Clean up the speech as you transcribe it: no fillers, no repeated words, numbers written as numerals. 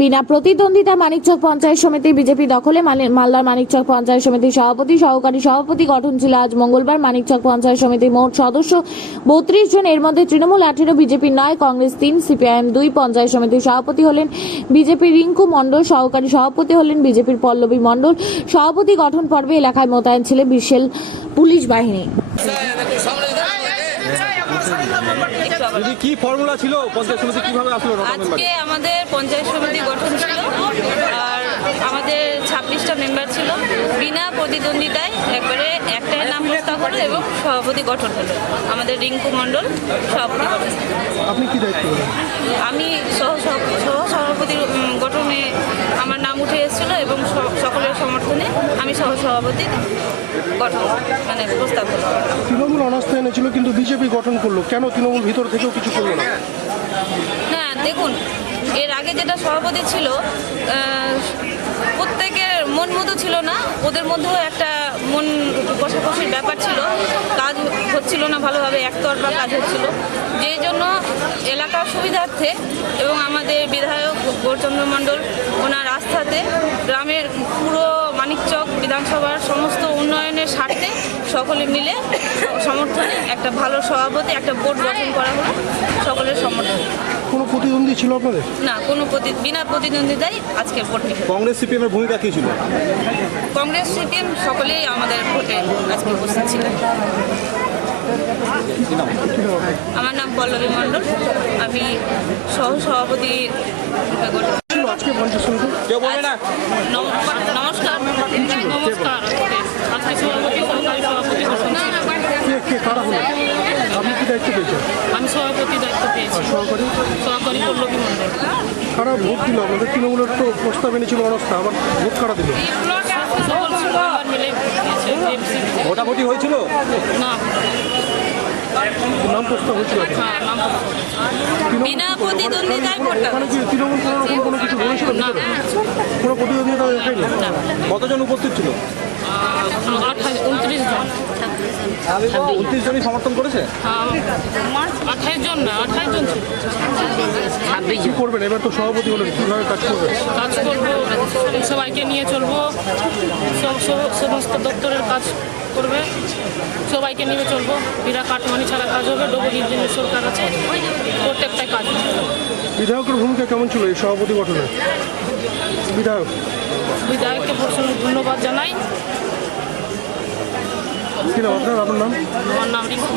বিনা প্রতিদ্বন্দ্বিতা মানিকচক পঞ্চায়েত সমিতি বিজেপি দখলে মালদার মানিকচক পঞ্চায়েত সমিতির সভাপতি সহকারী সভাপতি গঠন ছিল আজ মঙ্গলবার। মানিকচক পঞ্চায়েত সমিতির মোট সদস্য 32 জন, এর মধ্যে তৃণমূল 18, বিজেপি 9, কংগ্রেস 3, সিপিআইএম 2। পঞ্চায়েত সমিতির সভাপতি হলেন বিজেপির রিঙ্কু মণ্ডল, সহকারী সভাপতি হলেন বিজেপির পল্লবী মণ্ডল। সভাপতি গঠন পর্বে এলাকায় মোতায়েন ছিল বিশাল পুলিশ বাহিনী। কি ফর্মুলা ছিল পঞ্চায়েত সমিতি, কিভাবে আসলো? আজকে আমাদের পঞ্চায়েত সমিতি গঠন ছিল আর আমাদের 26টা মেম্বার ছিল। বিনা প্রতিদ্বন্দ্বিতায় একবারে একটাই নাম প্রস্তাব হলো এবং সভাপতি গঠন হলো। আমাদের রিঙ্কু মণ্ডল সভাপতি গঠন। আপনি কি দায়িত্ব? আমি সহ সভাপতি গঠনে আমার নাম উঠে এসেছিল এবং সকলের সমর্থনে আমি সহ সভাপতি গঠন মানে প্রস্তাব হলো। তৃণমূল অনাস্থা এনেছিল কিন্তু বিজেপি গঠন করলো, কেন তৃণমূল ভিতর থেকেও কিছু করলো না? না দেখুন, এর আগে যেটা সভাপতি ছিল প্রত্যেকের মন মতো ছিল না, ওদের মধ্যেও একটা মন কষাকষির ব্যাপার ছিল, কাজ হচ্ছিল না ভালোভাবে, একতরফা কাজ হচ্ছিল। যেই জন্য এলাকার সুবিধার্থে এবং আমাদের বিধায়ক গৌরচন্দ্র মণ্ডল ওনার আস্থাতে গ্রামের পুরো মানিকচক বিধানসভার সমস্ত উন্নয়নের স্বার্থে সকলে মিলে সমর্থনে একটা ভালো সভাপতি একটা বোর্ড গঠন করা হলো সকলের সমর্থনে। কোনো প্রতিদ্বন্দ্বী ছিল আপনাদের? না, কোনো বিনা প্রতিদ্বন্দ্বিতাই আজকে ভোট নিল। কংগ্রেস সিপিএম এর ভূমিকা কি ছিল? কংগ্রেস সিপিএম সকলেই আমাদের ভোটে আজকে উপস্থিত ছিলেন। আমার নাম পল্লবী মণ্ডল, আমি সহ সভাপতি। আজকে পঞ্চায়েত সমিতি নমস্কার। আজকে সভাপতি সহকারী সভাপতি গঠন ছিল। কারা হলো? আপনি কি দায়িত্ব পেয়েছেন? আমি সভাপতি দায়িত্ব পেয়েছি। সহকারী পল্লবী মণ্ডল। কারা ভোট দিল আপনাদের? তৃণমূলের তো প্রস্তাব এনেছিল অনাস্থা, আবার ভোট কারা দিল? মিলে ভোটাভুটি হয়েছিল না, নাম প্রস্তাব হয়েছিল? বিনা প্রতিদ্বন্দ্বিতায় ভোটটা এখানে কি তৃণমূল কোনো রকম কোনো কিছু বলেছিল? না। কোনো প্রতিদ্বন্দ্বিতা দেখায়নি? কতজন উপস্থিত ছিল? 29 জন। 29 জনই সমর্থন করেছে। 28 জন না, 28 জন ছিল। কি করবেন এবার? তো সভাপতি হলেন, কীভাবে কাজ করবেন? কাজ করবো, সবাইকে নিয়ে চলবো, সমস্ত দপ্তরের কাজ করবে, সবাইকে নিয়ে চলবো। বিনা কাটমানি ছাড়া কাজ হবে, ডবল ইঞ্জিনের সরকার আছে, প্রত্যেকটাই কাজ হবে। বিধায়কের ভূমিকা কেমন ছিল এই সভাপতি গঠনে? বিধায়ককে ধন্যবাদ জানাই। কি নাম আপনার? আপনার নাম? আমার নাম রিঙ্কু।